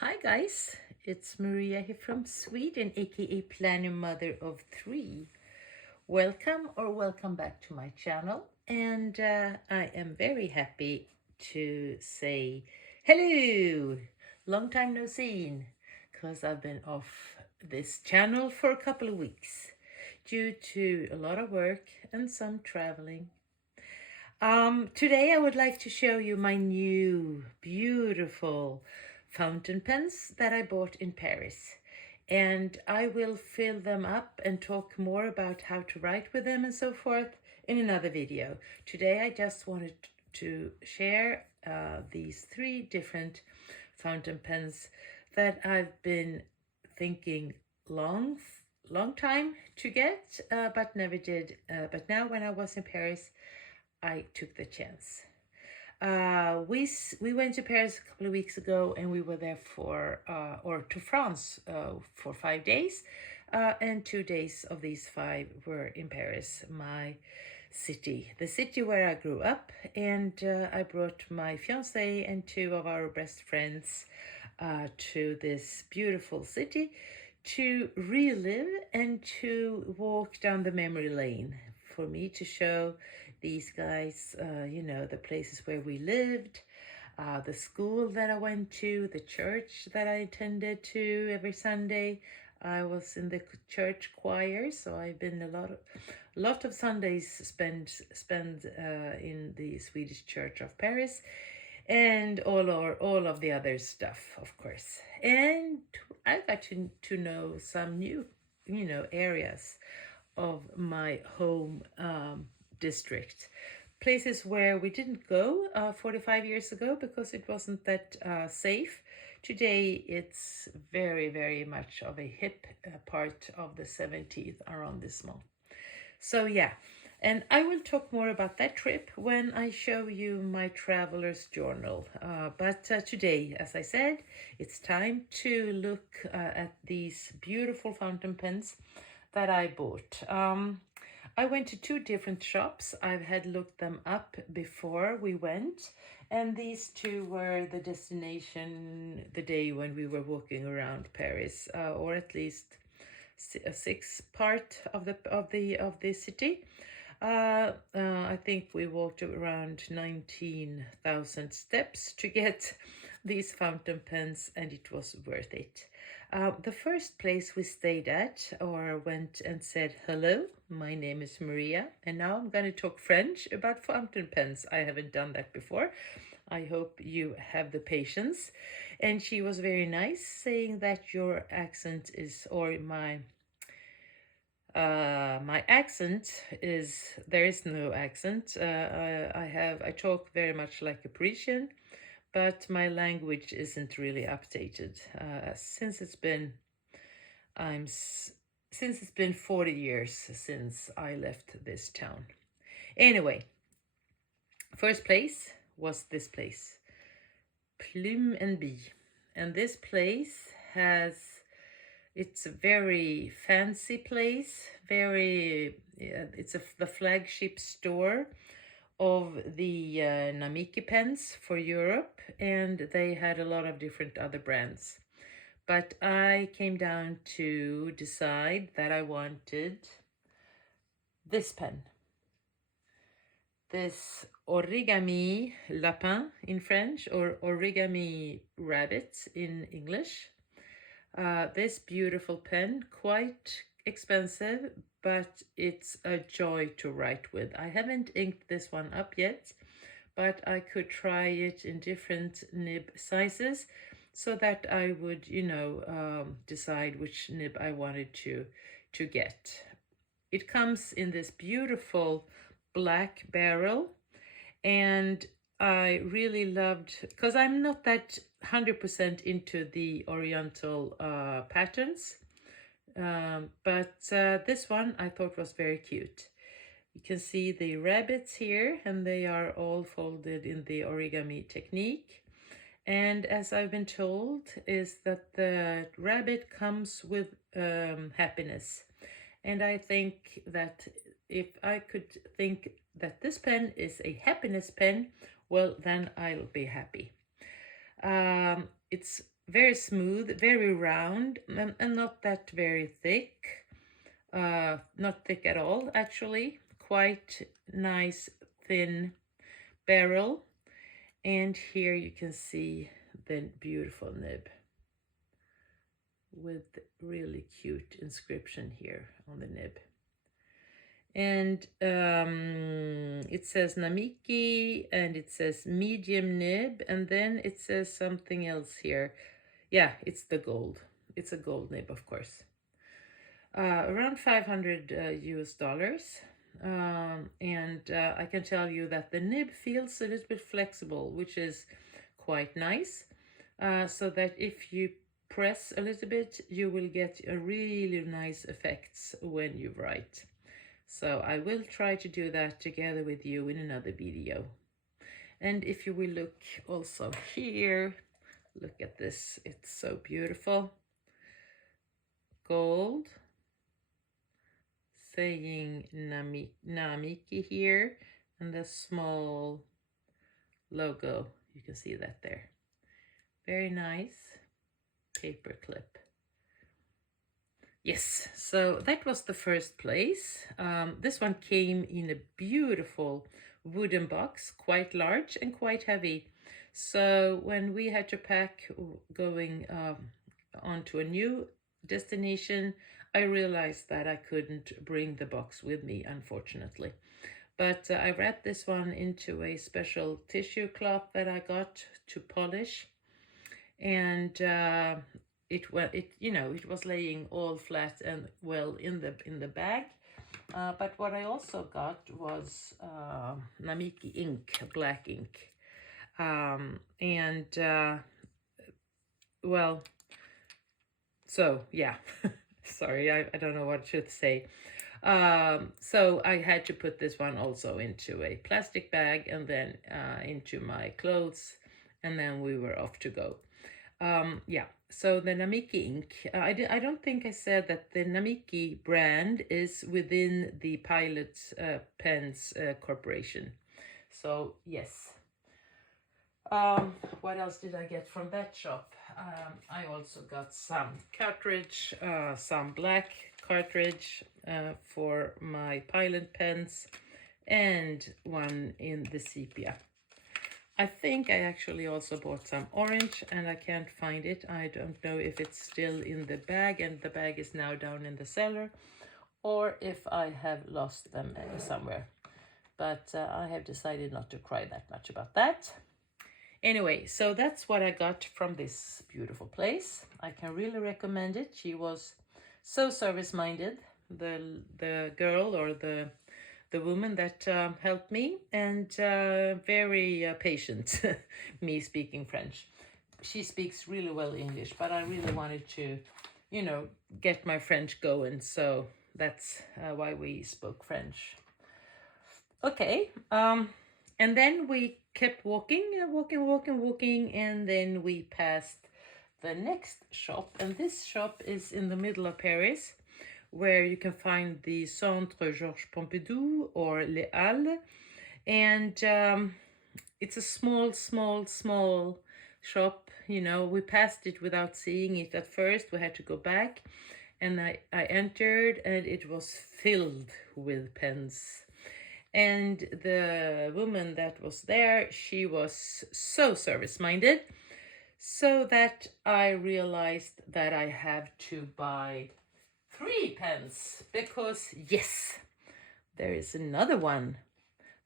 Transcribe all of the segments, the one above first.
Hi guys, it's Maria here from Sweden, aka Planner Mother of Three. Welcome or welcome back to my channel, and I am very happy to say hello. Long time no seen, because I've been off this channel for a couple of weeks due to a lot of work and some traveling. Today I would like to show you my new beautiful fountain pens that I bought in Paris. And I will fill them up and talk more about how to write with them and so forth in another video. Today I just wanted to share these three different fountain pens that I've been thinking long time to get, but never did. But now when I was in Paris, I took the chance. We went to Paris a couple of weeks ago, and we were there or to France for 5 days, and 2 days of these five were in Paris, my city, the city where I grew up, and I brought my fiance and two of our best friends to this beautiful city to relive and to walk down the memory lane for me to show these guys, the places where we lived, the school that I went to, the church that I attended to every Sunday. I was in the church choir, so I've been a lot of Sundays spent in the Swedish Church of Paris, and all of the other stuff, of course. And I got to know some new, areas of my home district. Places where we didn't go 45 years ago because it wasn't that safe. Today it's very, very much of a hip part of the 70th arrondissement. So yeah, and I will talk more about that trip when I show you my traveler's journal. But today, as I said, it's time to look at these beautiful fountain pens that I bought. I went to two different shops. I had looked them up before we went, and these two were the destination the day when we were walking around Paris, or at least a sixth part of the city. I think we walked around 19,000 steps to get these fountain pens, and it was worth it. The first place we stayed at or went and said, hello, my name is Maria, and now I'm going to talk French about fountain pens. I haven't done that before. I hope you have the patience. And she was very nice, saying that your accent is, or my accent is, there is no accent. I talk very much like a Parisian, but my language isn't really updated since it's been I'm since it's been 40 years since I left this town. Anyway, first place was this place, Plume and Bee, and this place has, it's a very fancy place, the flagship store of the Namiki pens for Europe, and they had a lot of different other brands. But I came down to decide that I wanted this pen, this origami lapin in French, or origami rabbit in English. This beautiful pen, quite expensive, but it's a joy to write with. I haven't inked this one up yet, but I could try it in different nib sizes so that I would, decide which nib I wanted to get. It comes in this beautiful black barrel, and I really loved, because I'm not that 100% into the oriental patterns, but this one I thought was very cute. You can see the rabbits here, and they are all folded in the origami technique. And as I've been told, is that the rabbit comes with happiness. And I think that if I could think that this pen is a happiness pen, well, then I'll be happy. It's very smooth, very round, and not that very thick. Not thick at all, actually. Quite nice, thin barrel. And here you can see the beautiful nib with really cute inscription here on the nib. And it says Namiki, and it says medium nib, and then it says something else here. Yeah, it's the gold. It's a gold nib, of course. Around 500 US dollars. And I can tell you that the nib feels a little bit flexible, which is quite nice. So that if you press a little bit, you will get a really nice effects when you write. So I will try to do that together with you in another video. And if you will look also here, look at this, it's so beautiful. Gold, saying Namiki here, and the small logo, you can see that there. Very nice paper clip. Yes, so that was the first place. This one came in a beautiful wooden box, quite large and quite heavy. So when we had to pack going on to a new destination, I realized that I couldn't bring the box with me, unfortunately. But I wrapped this one into a special tissue cloth that I got to polish. And it was laying all flat and well in the bag. But what I also got was Namiki ink, black ink. Well, so yeah, sorry, I don't know what I should say. So I had to put this one also into a plastic bag and then into my clothes, and then we were off to go. Yeah, so the Namiki ink, I don't think I said that the Namiki brand is within the Pilot Pens Corporation. So yes. What else did I get from that shop? I also got some cartridge, some black cartridge for my Pilot pens, and one in the sepia. I think I actually also bought some orange, and I can't find it. I don't know if it's still in the bag and the bag is now down in the cellar, or if I have lost them somewhere. But I have decided not to cry that much about that. Anyway, so that's what I got from this beautiful place. I can really recommend it. She was so service-minded, the girl or the woman that helped me, and very patient, me speaking French. She speaks really well English, but I really wanted to, get my French going, so that's why we spoke French. Okay, and then we kept walking, and then we passed the next shop, and this shop is in the middle of Paris, where you can find the Centre Georges Pompidou or Les Halles. And it's a small shop. We passed it without seeing it at first. We had to go back. And I entered, and it was filled with pens. And the woman that was there, she was so service-minded, so that I realized that I have to buy 3 pens, because yes, there is another one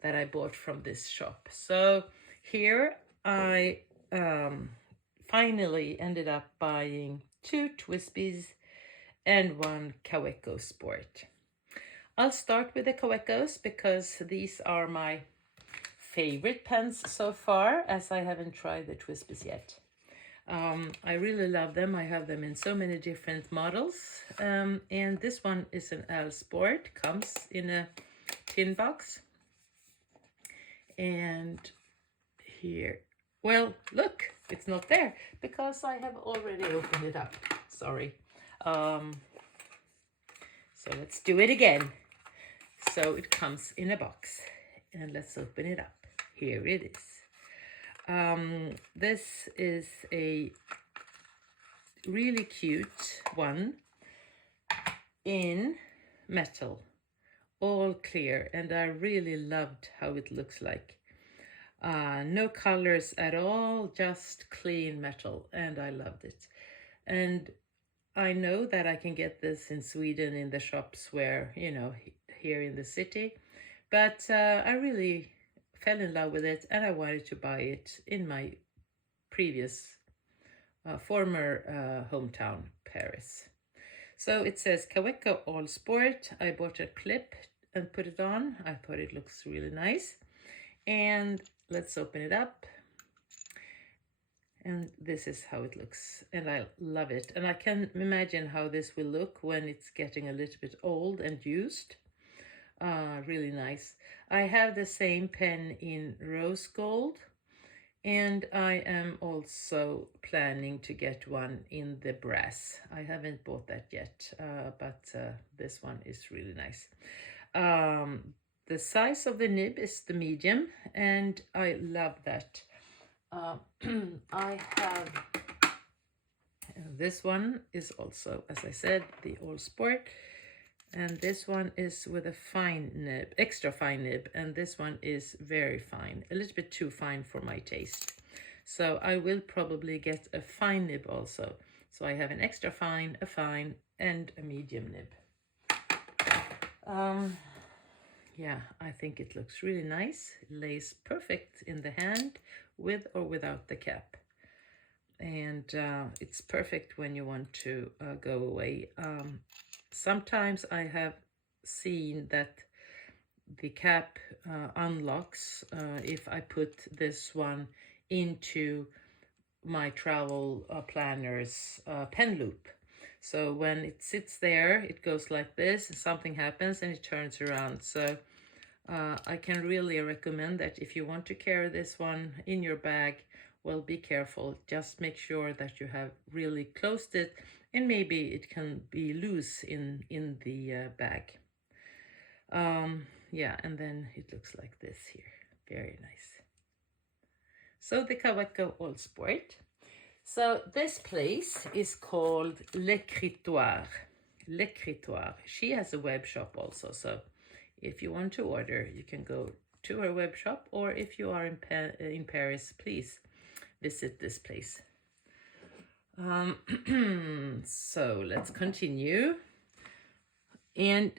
that I bought from this shop. So here I finally ended up buying 2 Twisbis and 1 Kaweco Sport. I'll start with the Kawecos because these are my favorite pens so far, as I haven't tried the Twisbis yet. I really love them. I have them in so many different models. And this one is an L Sport, comes in a tin box. And here, well, look, it's not there because I have already opened it up. Sorry. So let's do it again. So it comes in a box, and let's open it up. Here it is. This is a really cute one in metal, all clear, and I really loved how it looks like. No colors at all, just clean metal, and I loved it. And I know that I can get this in Sweden in the shops where, here in the city, but I really fell in love with it and I wanted to buy it in my previous, former hometown, Paris. So it says Kaweco All Sport. I bought a clip and put it on. I thought it looks really nice. And let's open it up. And this is how it looks, and I love it. And I can imagine how this will look when it's getting a little bit old and used. Really nice. I have the same pen in rose gold, and I am also planning to get one in the brass. I haven't bought that yet, but this one is really nice. The size of the nib is the medium, and I love that. I have this one is also, as I said, the All Sport, and this one is with a fine nib, extra fine nib, and this one is very fine, a little bit too fine for my taste. So I will probably get a fine nib also. So I have an extra fine, a fine, and a medium nib. Yeah, I think it looks really nice. It lays perfect in the hand with or without the cap. And it's perfect when you want to go away. Sometimes I have seen that the cap unlocks if I put this one into my travel planner's pen loop. So when it sits there, it goes like this, something happens and it turns around. So I can really recommend that if you want to carry this one in your bag, well, be careful. Just make sure that you have really closed it, and maybe it can be loose in the bag. Yeah, and then it looks like this here. Very nice. So the Kaweco All Sport. So this place is called L'Écritoire. L'Écritoire. She has a web shop also, so if you want to order, you can go to her web shop, or if you are in Paris, please visit this place. So let's continue. And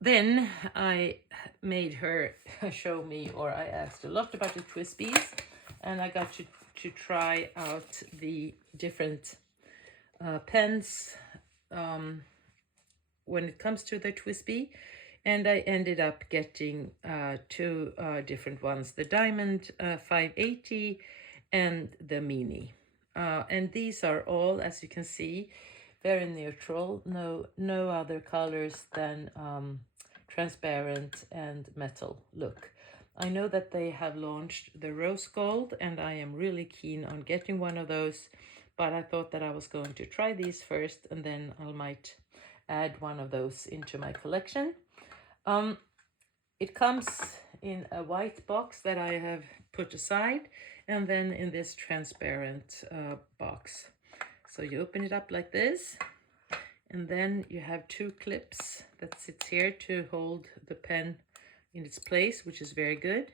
then I made her show me, or I asked a lot about the Twisbis, and I got to try out the different pens when it comes to the Twisbi. And I ended up getting two different ones, the Diamond 580 and the Mini. And these are all, as you can see, very neutral, no other colors than transparent and metal look. I know that they have launched the rose gold, and I am really keen on getting one of those, but I thought that I was going to try these first, and then I might add one of those into my collection. It comes in a white box that I have put aside, and then in this transparent box. So you open it up like this, and then you have two clips that sits here to hold the pen in its place, which is very good.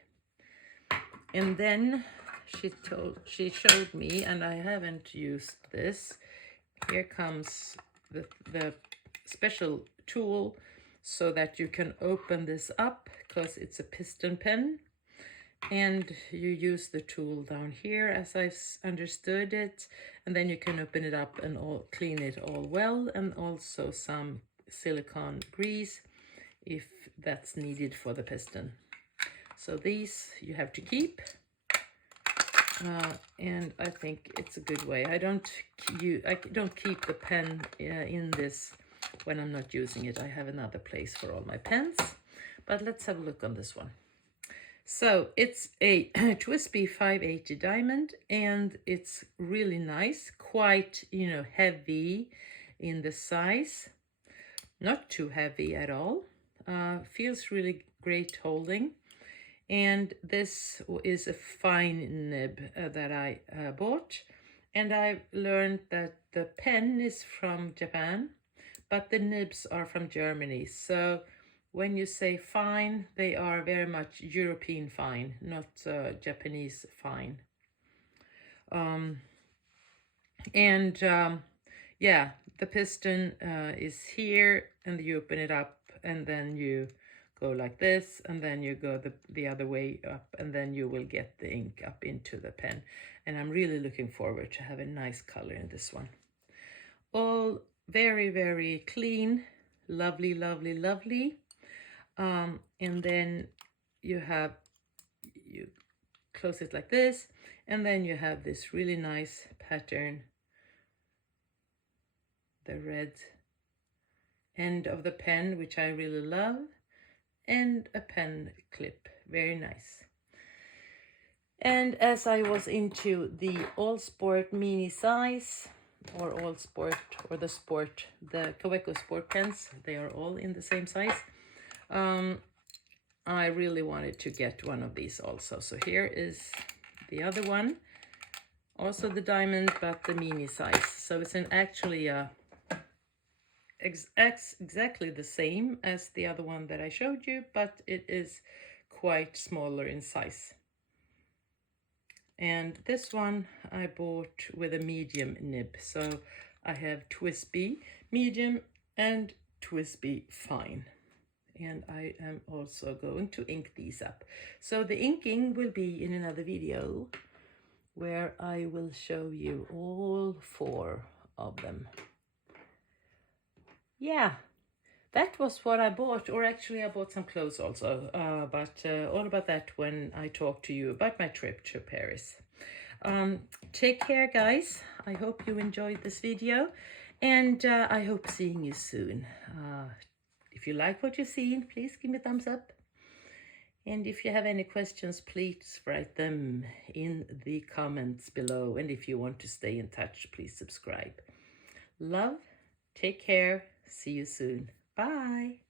And then she showed me, and I haven't used this. Here comes the special tool so that you can open this up, because it's a piston pen, and you use the tool down here as I've understood it, and then you can open it up and clean it all well, and also some silicone grease if that's needed for the piston. So these you have to keep, and I think it's a good way. I don't keep the pen in this when I'm not using it. I have another place for all my pens, but let's have a look on this one. So it's a Twisbi 580 diamond, and it's really nice, quite, heavy in the size, not too heavy at all. Feels really great holding. And this is a fine nib that I bought, And I've learned that the pen is from Japan, but the nibs are from Germany. So when you say fine, they are very much European fine, not Japanese fine. Yeah, the piston is here, and you open it up, and then you go like this, and then you go the other way up, and then you will get the ink up into the pen. And I'm really looking forward to have a nice color in this one. All very, very clean, lovely, lovely, lovely. And then you close it like this, and then you have this really nice pattern, the red end of the pen, which I really love, and a pen clip, very nice. And as I was into the All Sport mini size, or All Sport, or the Sport, the Kaweco Sport pens, they are all in the same size. I really wanted to get one of these also. So here is the other one, also the diamond, but the mini size. So it's actually exactly the same as the other one that I showed you, but it is quite smaller in size. And this one I bought with a medium nib. So I have Twisbi medium and Twisbi fine. And I am also going to ink these up. So the inking will be in another video where I will show you all 4 of them. Yeah, that was what I bought, or actually I bought some clothes also, but all about that when I talk to you about my trip to Paris. Take care, guys. I hope you enjoyed this video, and I hope seeing you soon. If you like what you've seen, please give me a thumbs up. And if you have any questions, please write them in the comments below. And if you want to stay in touch, please subscribe. Love, take care, see you soon. Bye.